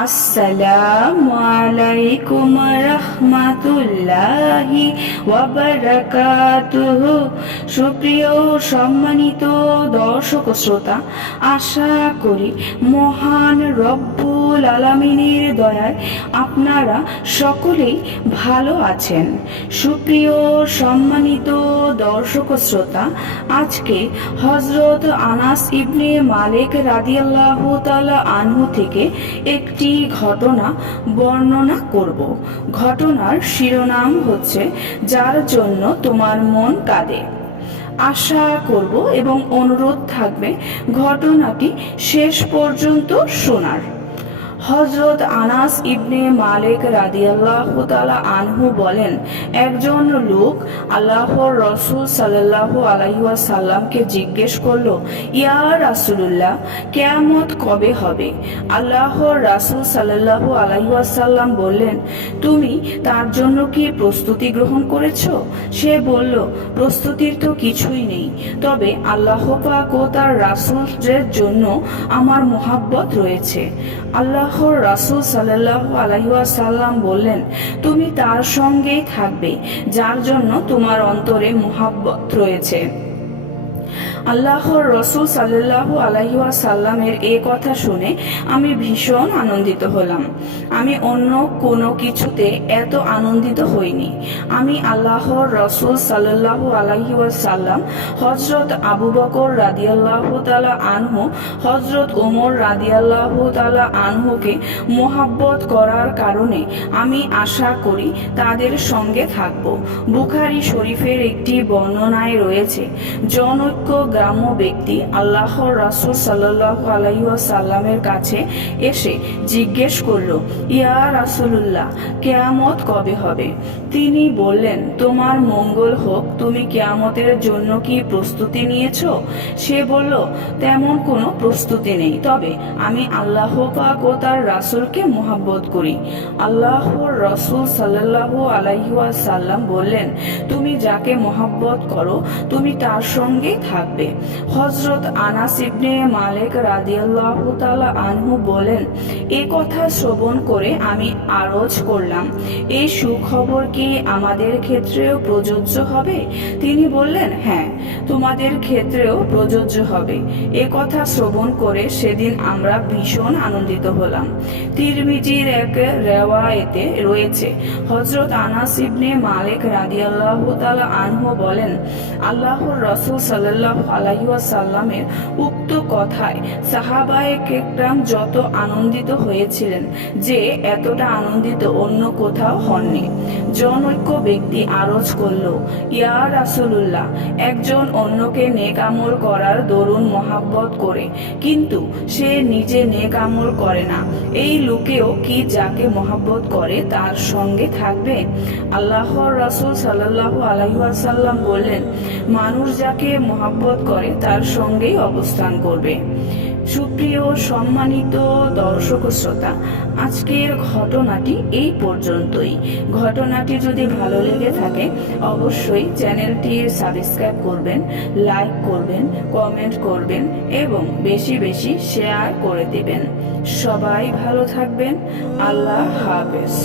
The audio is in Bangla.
আসসালামু আলাইকুম রাহমাতুল্লাহি ওয়া বারাকাতুহু। সুপ্রিয় সম্মানিত দর্শক শ্রোতা, আশা করি মহান রব্বুল আলামিনের দয়ায় আপনারা সকলেই ভালো আছেন। সুপ্রিয় সম্মানিত দর্শক শ্রোতা, আজকে হযরত আনাস ইবনে মালিক রাদিয়াল্লাহু তাআলা আনহু থেকে একটি ঘটনা বর্ণনা করব। ঘটনার শিরোনাম হচ্ছে যার জন্য তোমার মন কাঁদে। আশা করব এবং অনুরোধ থাকবে ঘটনাটি শেষ পর্যন্ত শোনার। হযরত আনাস ইবনে মালিক রাদিয়াল্লাহু তাআলা আনহু বলেন, একজন লোক আল্লাহর রাসূল সাল্লাল্লাহু আলাইহি ওয়াসাল্লামকে জিজ্ঞেস করলো, ইয়া রাসূলুল্লাহ, কিয়ামত কবে হবে? আল্লাহর রাসূল সাল্লাল্লাহু আলাইহি ওয়াসাল্লাম বললেন, তুমি তার জন্য কি প্রস্তুতি গ্রহণ করেছো? সে বলল, প্রস্তুতির তো কিছুই নেই, তবে আল্লাহ পাক ও তার রাসূলের জন্য আমার মহব্বত রয়েছে। আল্লাহর রাসূল সাল্লাল্লাহু আলাইহি ওয়াসাল্লাম বললেন, তুমি তার সঙ্গেই থাকবে যার জন্য তোমার অন্তরে মহব্বত রয়েছে। আল্লাহর রাসূল সাল্লাল্লাহু আলাইহি ওয়াসাল্লামের এই কথা শুনে আমি ভীষণ আনন্দিত হলাম। আমি অন্য কোনো কিছুতে এত আনন্দিত হইনি। আমি আল্লাহর রাসূল সাল্লাল্লাহু আলাইহি ওয়াসাল্লাম, হযরত আবু বকর রাদিয়াল্লাহু তাআলা আনহু, হযরত ওমর রাদিয়াল্লাহু তাআলা আনহুকে মোহাব্বত করার কারণে আমি আশা করি তাদের সঙ্গে থাকব। বুখারী শরীফের একটি বর্ণনায় রয়েছে, জনৈক গ্রাম্য ব্যক্তি আল্লাহর রাসূল সাল্লাল্লাহু আলাইহি ওয়াসাল্লামের কাছে এসে জিজ্ঞেস করলো, ইয়া রাসূলুল্লাহ, কিয়ামত কবে হবে? তিনি বললেন, তোমার মঙ্গল হোক, তুমি কিয়ামতের জন্য কি প্রস্তুতি নিয়েছো? সে বলল, তেমন কোনো প্রস্তুতি নেই, তবে আমি আল্লাহ পাক ও তার রাসূলকে মহব্বত করি। আল্লাহর রাসূল সাল্লাল্লাহু আলাইহি ওয়াসাল্লাম বললেন, তুমি যাকে মহব্বত করো তুমি তার সঙ্গেই থাকবে। হযরত আনাস ইবনে মালিক রাদিয়াল্লাহু তাআলা আনহু বলেন, এই কথা শ্রবণ করে আমি আরজ করলাম, এই সুখবর কি আমাদের ক্ষেত্রেও প্রযোজ্য হবে? তিনি বললেন, হ্যাঁ, তোমাদের ক্ষেত্রেও প্রযোজ্য হবে। এ কথা শ্রবণ করে সেদিন আমরা ভীষণ আনন্দিত হলাম। তিরমিজির এক রিওয়ায়েতে রয়েছে, হযরত আনাস ইবনে মালিক রাদিয়াল্লাহু তাআলা আনহু বলেন, আল্লাহর রাসূল সাল্লাল্লাহু আলাইহি ওয়াসাল্লামের উক্ত কথায় সাহাবায়ে কেরাম যত আনন্দিত হয়েছিলেন যে এতটা আনন্দিত অন্য কোথাও হননি। জনৈক ব্যক্তি আরজ করল, ইয়া রাসূলুল্লাহ, একজন অন্যকে নেক আমল করার দরুন মহব্বত করে, কিন্তু সে নিজে নেক আমল করে না, এই লোকেও কি যাকে মহব্বত করে তার সঙ্গে থাকবে? আল্লাহর রাসূল সাল্লাল্লাহু আলাইহি ওয়াসাল্লাম বললেন, মানুষ যাকে মহব্বত করে তার সঙ্গেই অবস্থান করবে। সুপ্রিয় সম্মানিত দর্শক শ্রোতা, আজকের ঘটনাটি এই পর্যন্তই। ঘটনাটি যদি ভালো লেগে থাকে অবশ্যই চ্যানেলটি সাবস্ক্রাইব করবেন, লাইক করবেন, কমেন্ট করবেন এবং বেশি বেশি শেয়ার করে দিবেন। সবাই ভালো থাকবেন। আল্লাহ হাফেজ।